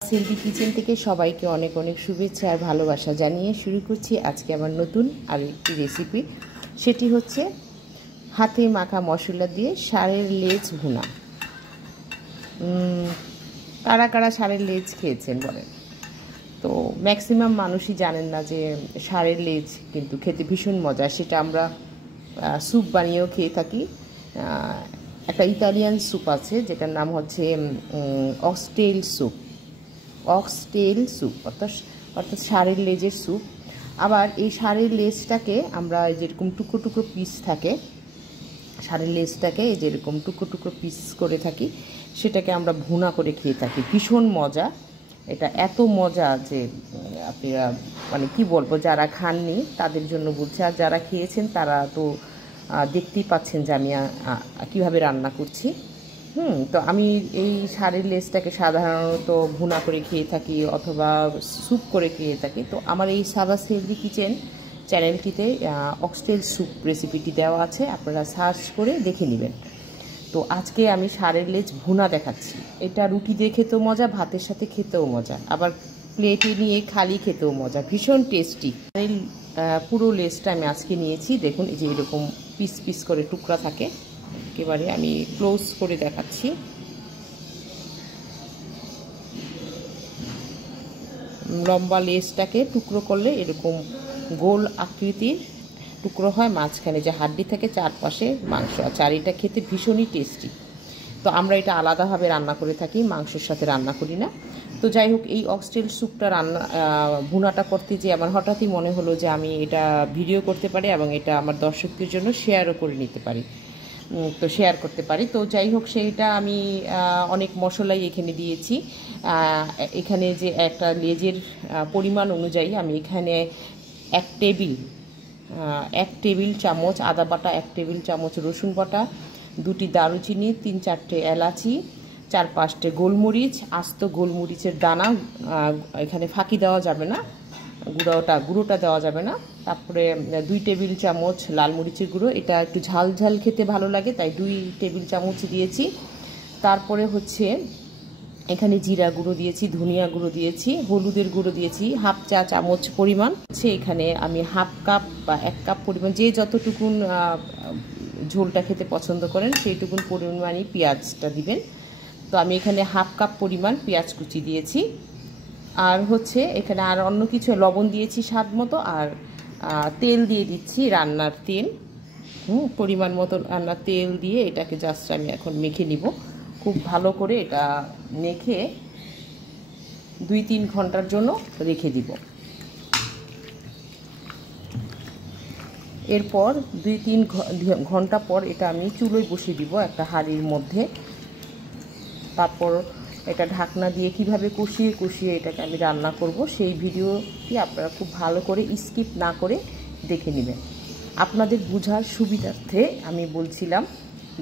Simpi kitchen থেকে সবাইকে অনেক অনেক শুভেচ্ছা আর ভালোবাসা জানিয়ে শুরু করছি আজকে আমার নতুন আর একটি রেসিপি। সেটি হচ্ছে হাতে মাখা মশলা দিয়ে ষাঁড়ের লেজ ভুনা। কারা কারা ষাঁড়ের লেজ খেয়েছেন বলেন? তো ম্যাক্সিমাম মানুষই জানেন না যে ষাঁড়ের লেজ কিন্তু খেতে ভীষণ মজা। সেটা আমরা স্যুপ বানিয়েও খেয়ে থাকি। একটা ইতালিয়ান স্যুপ আছে যেটার নাম হচ্ছে অক্সটেল স্যুপ, অর্থাৎ ষাঁড়ের লেজের স্যুপ। আবার এই ষাঁড়ের লেজটাকে আমরা যেরকম টুকরো টুকরো পিস থাকে, ষাঁড়ের লেজটাকে যেরকম টুকরো টুকরো পিস করে থাকি, সেটাকে আমরা ভুনা করে খেয়ে থাকি। ভীষণ মজা, এটা এত মজা যে আপনারা মানে কি বলবো, যারা খাননি তাদের জন্য বলছি, আর যারা খেয়েছেন তারা তো দেখতেই পাচ্ছেন যে আমি কীভাবে রান্না করছি। তো আমি এই ষাঁড়ের লেজটাকে সাধারণত ভুনা করে খেয়ে থাকি অথবা স্যুপ করে খেয়ে থাকি। তো আমার এই সাবাস হেলদি কিচেন চ্যানেলটিতে অক্সটেল স্যুপ রেসিপিটি দেওয়া আছে, আপনারা সার্চ করে দেখে নেবেন। তো আজকে আমি ষাঁড়ের লেজ ভুনা দেখাচ্ছি। এটা রুটি দিয়ে খেতেও মজা, ভাতের সাথে খেতেও মজা, আবার প্লেটে নিয়ে খালি খেতেও মজা, ভীষণ টেস্টি। পুরো লেজটা আমি আজকে নিয়েছি, দেখুন এই যে এরকম পিস পিস করে টুকরা থাকে। একেবারে আমি ক্লোজ করে দেখাচ্ছি। লম্বা লেজটাকে টুকরো করলে এরকম গোল আকৃতির টুকরো হয়, মাঝখানে যে হাড্ডি থাকে, চারপাশে মাংস আছে, আর এটা খেতে ভীষণই টেস্টি। তো আমরা এটা আলাদাভাবে রান্না করে থাকি, মাংসের সাথে রান্না করি না। তো যাই হোক, এই অক্সটেল স্যুপটা ভুনাটা করতে যে আমার হঠাৎই মনে হলো যে আমি এটা ভিডিও করতে পারি এবং এটা আমার দর্শকদের জন্য শেয়ারও করে নিতে পারি, তো শেয়ার করতে পারি। তো যাই হোক, সেইটা আমি অনেক মশলাই এখানে দিয়েছি। এখানে যে একটা লেজের পরিমাণ অনুযায়ী আমি এখানে এক টেবিল চামচ আদা বাটা, 1 টেবিল চামচ রসুন বাটা, 2টি দারুচিনি, 3-4টে এলাচি, 4-5টে গোলমরিচ, আস্ত গোলমরিচের দানা, এখানে ফাঁকি দেওয়া যাবে না, গুঁড়োটা দেওয়া যাবে না। তারপরে 2 টেবিল চামচ লাল মরিচের গুঁড়ো, এটা একটু ঝাল ঝাল খেতে ভালো লাগে তাই 2 টেবিল চামচ দিয়েছি। তারপরে হচ্ছে এখানে জিরা গুঁড়ো দিয়েছি, ধনিয়া গুঁড়ো দিয়েছি, হলুদের গুঁড়ো দিয়েছি 1/2 চা চামচ পরিমাণ। এখানে আমি 1/2 কাপ বা 1 কাপ পরিমাণ, যে যতটুকুন ঝোলটা খেতে পছন্দ করেন সেইটুকুন পরিমাণই পেঁয়াজটা দিবেন। তো আমি এখানে 1/2 কাপ পরিমাণ পেঁয়াজ কুচি দিয়েছি। আর হচ্ছে এখানে আর অন্য কিছু, লবণ দিয়েছি স্বাদ মতো, আর তেল দিয়ে দিচ্ছি, রান্নার তেল, পরিমাণ মতো রান্নার তেল দিয়ে এটাকে জাস্ট আমি এখন মেখে নিব। খুব ভালো করে এটা মেখে 2-3 ঘন্টার জন্য রেখে দিব। এরপর 2-3 ঘন্টা পর এটা আমি চুলোয় বসিয়ে দিব একটা হাঁড়ির মধ্যে। তারপর এটা ঢাকনা দিয়ে কিভাবে কষিয়ে কষিয়ে এটাকে আমি রান্না করব সেই ভিডিওটি আপনারা খুব ভালো করে স্কিপ না করে দেখে নেবেন। আপনাদের বোঝার সুবিধার্থে আমি বলছিলাম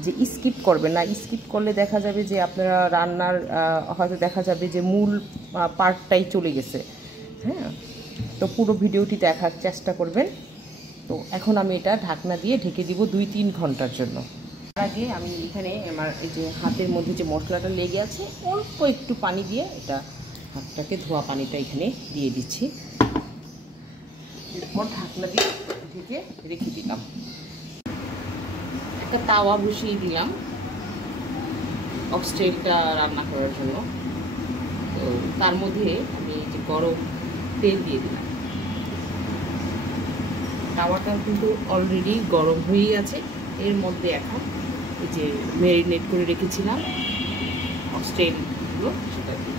যে স্কিপ করবেন না, স্কিপ করলে দেখা যাবে যে আপনারা রান্নার হয়তো দেখা যাবে যে মূল পার্টটাই চলে গেছে। তো পুরো ভিডিওটি দেখার চেষ্টা করবেন। তো এখন আমি এটা ঢাকনা দিয়ে ঢেকে দিব 2-3 ঘন্টার জন্য। তার আগে আমি এখানে আমার এই যে হাতের মধ্যে যে মশলাটা লেগে আছে, অল্প একটু পানি দিয়ে এটা হাতটাকে ধোয়া পানিটা এখানে দিয়ে দিচ্ছি। এরপর ঢাকনা দিয়ে ঢেকে রেখে দিলাম। একটা তাওয়া বসিয়ে দিলাম অক্সটেলটা রান্না করার জন্য। তো তার মধ্যে আমি যে গরম তেল দিয়ে দিলাম। তাওয়াটা কিন্তু অলরেডি গরম হয়েই আছে। এর মধ্যে এখন এই যে ম্যারিনেট করে রেখেছিলাম অক্সটেলগুলো, সেটা দিই।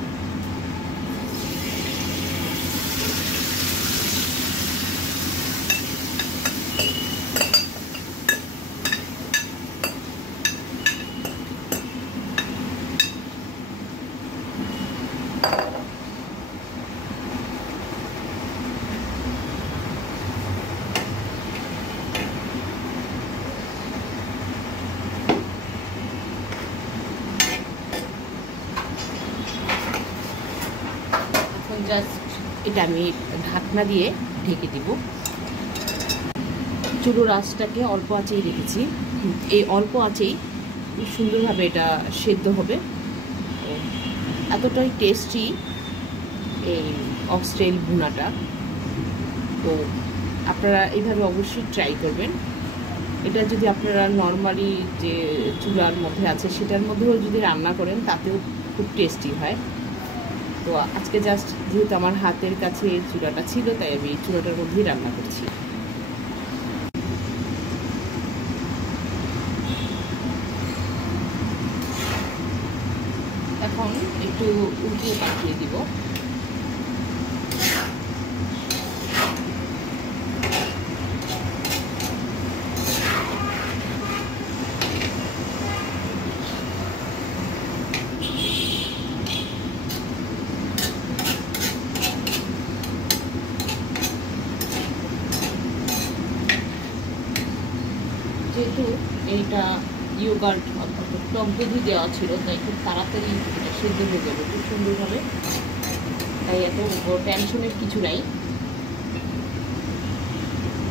জাস্ট এটা আমি ঢাকনা দিয়ে ঢেকে দিব। চুলোর আঁচটাকে অল্প আঁচেই রেখেছি, এই অল্প আঁচেই সুন্দরভাবে এটা সেদ্ধ হবে। এতটাই টেস্টি এই অক্সটেল ভুনাটা। তো আপনারা এইভাবে অবশ্যই ট্রাই করবেন। এটা যদি আপনারা নর্মালি যে চুলার মধ্যে আছে সেটার মধ্যেও যদি রান্না করেন তাতেও খুব টেস্টি হয়। তো আজকে জাস্ট যেহেতু আমার হাতের কাছে চুলাটা ছিল তাই আমি এই চুলাটার মধ্যেই রান্না করছি। এখন একটু উল্টিয়ে পাঠিয়ে দিব। যেহেতু এইটা ইয়োগার্ট অর্থাৎ টক দধি দেওয়া ছিল তাই খুব তাড়াতাড়ি এটা সিদ্ধ হয়ে যাবে খুব সুন্দরভাবে, তাই এত টেনশনের কিছু নাই।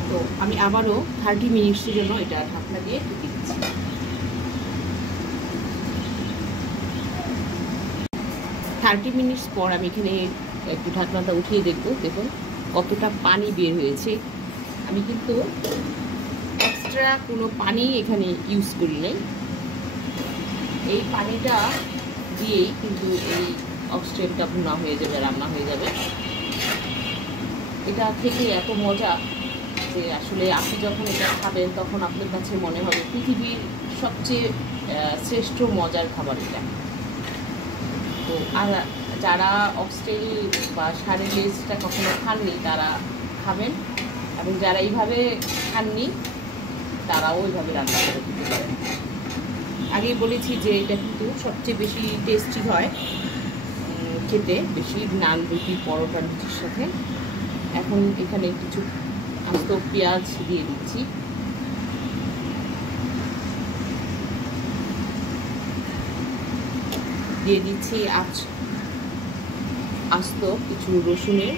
তো আমি আবারও 30 মিনিটসের জন্য এটা ঢাকনা দিয়ে ঢেকে দিচ্ছি। 30 মিনিটস পর আমি এখানে একটু ঢাকনাটা উঠিয়ে দেখব। দেখুন কতটা পানি বের হয়েছে। আমি কিন্তু এক্সট্রা কোনো পানি এখানে ইউজ করি নাই। এই পানিটা দিয়েই কিন্তু এই অক্সটেলটা ভুনা হয়ে যাবে, রান্না হয়ে যাবে। এটা খেতে এত মজা যে আসলে আপনি যখন এটা খাবেন তখন আপনার কাছে মনে হবে পৃথিবীর সবচেয়ে শ্রেষ্ঠ মজার খাবার এটা। তো আর যারা অক্সটেল বা ষাঁড়ের লেজটা কখনো খাননি তারা খাবেন, এবং যারা এইভাবে খাননি তারাও ওইভাবে রান্না করে দিতে পারেন। আগেই বলেছি যে এটা কিন্তু সবচেয়ে বেশি টেস্টি হয় খেতে, বেশি নান, রুটি, পরোটা, রুটির সাথে। এখন এখানে কিছু আস্ত পেঁয়াজ দিয়ে দিচ্ছি। দিয়ে দিচ্ছি আস্ত কিছু রসুনের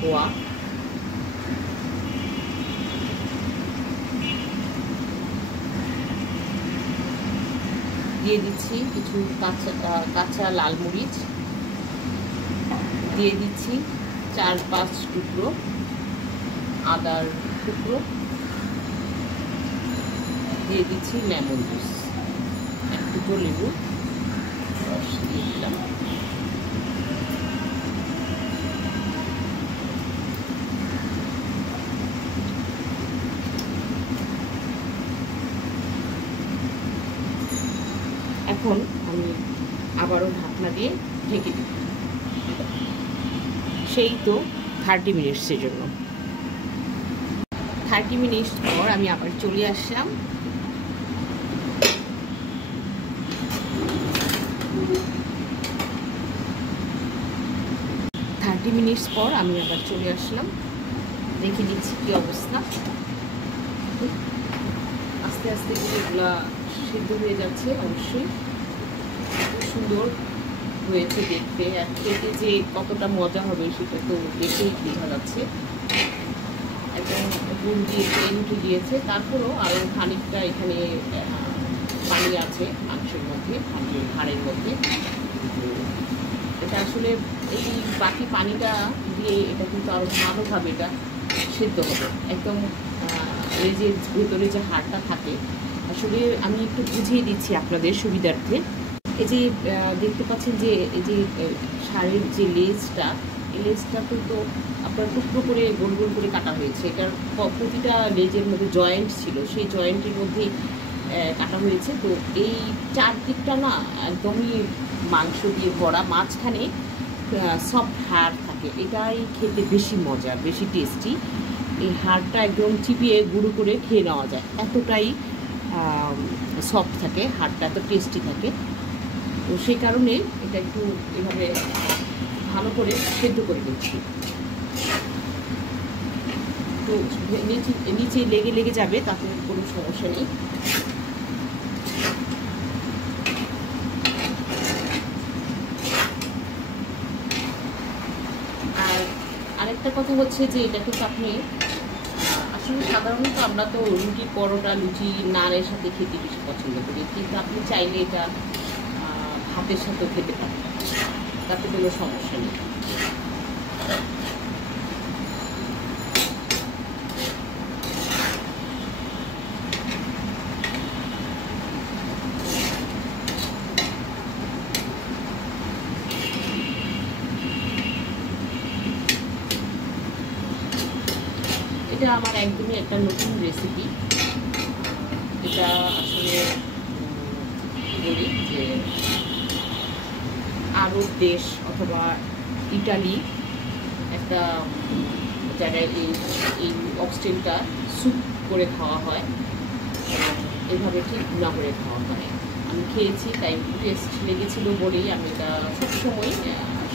কোয়া। দিয়ে দিচ্ছি কিছু কাঁচা লাল মরিচ। দিয়ে দিচ্ছি 4-5 টুকরো আদার টুকরো। দিয়ে দিচ্ছি লেমন জুস, 1 টুকরো লেবু রস দিয়ে দিলাম। এখন আমি আবারও ঢাকনা দিয়ে ঢেকে দিই, সেই তো 30 মিনিটসের জন্য। 30 মিনিট পর আমি আবার চলে আসলাম। দেখে নিচ্ছি কি অবস্থা। আস্তে আস্তে এগুলা সিদ্ধ হয়ে যাচ্ছে। অবশ্যই খুব সুন্দর হয়েছে দেখতে, আর খেতে যে কতটা মজা হবে সেটা তো দেখেই বোঝা যাচ্ছে। একদম গুড় দিয়েছে, রুটি দিয়েছে, তারপরেও আরও খানিকটা এখানে পানি আছে মাংসের মধ্যে, হাড়ের মধ্যে। এটা আসলে এই বাকি পানিটা দিয়ে এটা কিন্তু আরও ভালোভাবে এটা সিদ্ধ হবে। একদম লেজের ভেতরে যে হাড়টা থাকে, আসলে আমি একটু বুঝিয়ে দিচ্ছি আপনাদের সুবিধার্থে। এই যে দেখতে পাচ্ছেন যে এই যে ষাঁড়ের যে লেজটা, এই লেজটা কিন্তু আপনার টুকরো করে গোল গোল করে কাটা হয়েছে। এটার প্রতিটা লেজের মধ্যে জয়েন্ট ছিল, সেই জয়েন্টের মধ্যেই কাটা হয়েছে। তো এই চারদিকটা না একদমই মাংস দিয়ে ভরা, মাঝখানে সফট হাড় থাকে। এটাই খেতে বেশি মজা, বেশি টেস্টি। এই হাড়টা একদম চিপিয়ে গুঁড়ো করে খেয়ে নেওয়া যায়, এতটাই সফট থাকে হাড়টা, এত টেস্টি থাকে। তো সেই কারণে এটা একটু এভাবে ভালো করে সেদ্ধ করে দিচ্ছি। তো নিচে লেগে যাবে, তাতে কোনো সমস্যা নেই। আর আরেকটা কথা হচ্ছে যে এটা কিন্তু আপনি আসলে সাধারণত আমরা তো রুটি, পরোটা, লুচি, নানের সাথে খেতে বেশি পছন্দ করি, কিন্তু আপনি চাইলে এটা ভাতের সাথেও খেতে পারেন, তাতে কোনো সমস্যা নেই। এটা আমার একদমই একটা নতুন রেসিপি। এটা আসলে বলি যে আরব দেশ অথবা ইটালি একটা জায়গায় এই অক্সটেলটা স্যুপ করে খাওয়া হয়, এভাবে ঠিক গুঁড়া করে খাওয়া হয়। আমি খেয়েছি, তাই টেস্ট লেগেছিল বলেই আমি এটা সবসময়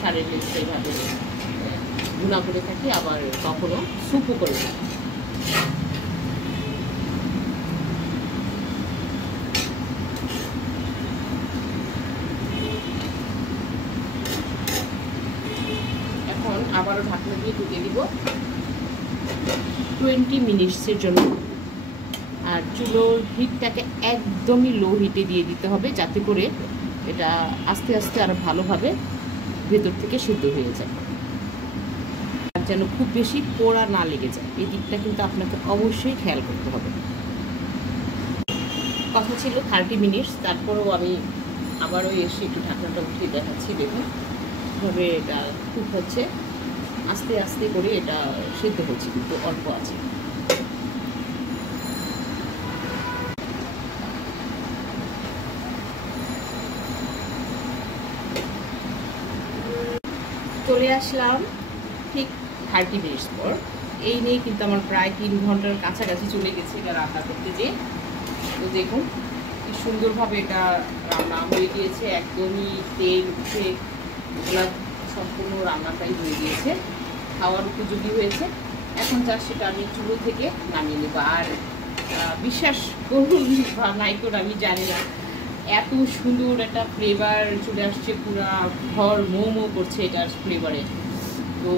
সারের টেস্ট এইভাবে গুঁড়া করে থাকি, আবার কখনো স্যুপও করে থাকি। এখন আবারও ঢাকনা দিয়ে ঢুকে দিব 20 মিনিটসের জন্য। আর চুলোর হিটটাকে একদমই লো হিটে দিয়ে দিতে হবে, যাতে করে এটা আস্তে আস্তে আরও ভালোভাবে ভেতর থেকে সিদ্ধ হয়ে যায়, আর যেন খুব বেশি পোড়া না লেগে যায়। এই দিকটা কিন্তু আপনাকে অবশ্যই খেয়াল করতে হবে। কথা ছিল 30 মিনিটস, তারপরেও আমি আবারও এসে একটু ঢাকনাটা উঠিয়ে দেখাচ্ছি। দেখুন এভাবে এটা কুক হচ্ছে, আস্তে আস্তে করে এটা সিদ্ধ হচ্ছে, কিন্তু অল্প আছে। চলে আসলাম ঠিক 30 মিনিটস পর। এই নিয়ে কিন্তু আমার প্রায় 3 ঘন্টার কাছাকাছি চলে গেছে এটা রান্না করতে যেয়ে। তো দেখুন কি সুন্দরভাবে এটা রান্না হয়ে গিয়েছে, একদমই তেল উঠে এগুলা সম্পূর্ণ রান্নাটাই হয়ে গিয়েছে, খাওয়ার উপযোগী হয়েছে। এখন যা সেটা আমি চুলো থেকে নামিয়ে নেব। আর বিশ্বাস করুন বা নাই করে আমি জানি না, এত সুন্দর একটা ফ্লেভার চলে আসছে, পুরা ঘর মোমো করছে এটার ফ্লেভারে। তো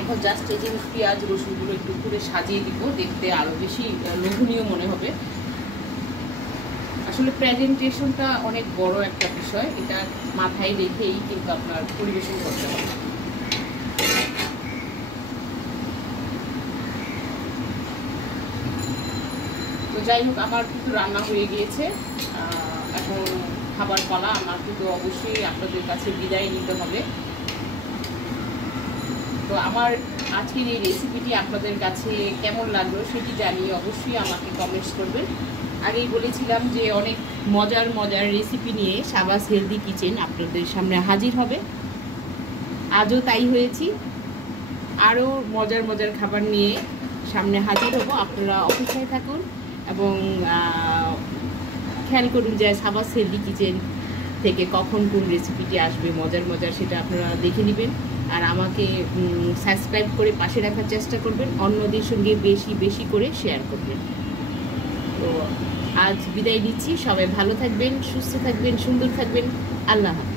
এখন জাস্ট এই যে পেঁয়াজ রসুনগুলো একটু করে সাজিয়ে দিব, দেখতে আরও বেশি লোভনীয় মনে হবে। আসলে প্রেজেন্টেশনটা অনেক বড় একটা বিষয়, এটা মাথায় রেখেই কিন্তু আপনার পরিবেশন করতে হবে। তো যাই হোক, আমার কিন্তু রান্না হয়ে গিয়েছে, এখন খাবার পালা। আমার কিন্তু অবশ্যই আপনাদের কাছে বিদায় নিতে হবে। তো আমার আজকের এই রেসিপিটি আপনাদের কাছে কেমন লাগলো সেটি জানিয়ে অবশ্যই আমাকে কমেন্টস করবেন। আগেই বলেছিলাম যে অনেক মজার মজার রেসিপি নিয়ে শাহবাজ হেলদি কিচেন আপনাদের সামনে হাজির হবে। আজও তাই হয়েছি, আরও মজার মজার খাবার নিয়ে সামনে হাজির হব। আপনারা অপেক্ষায় থাকুন এবং খেয়াল করুন যে শাহবাজ হেলদি কিচেন থেকে কখন কোন রেসিপিটি আসবে মজার মজার, সেটা আপনারা দেখে নেবেন। আর আমাকে সাবস্ক্রাইব করে পাশে রাখার চেষ্টা করবেন, অন্যদের সঙ্গে বেশি বেশি করে শেয়ার করবেন। তো আজ বিদায় নিচ্ছি, সবাই ভালো থাকবেন, সুস্থ থাকবেন, সুন্দর থাকবেন। আল্লাহ হাফেজ।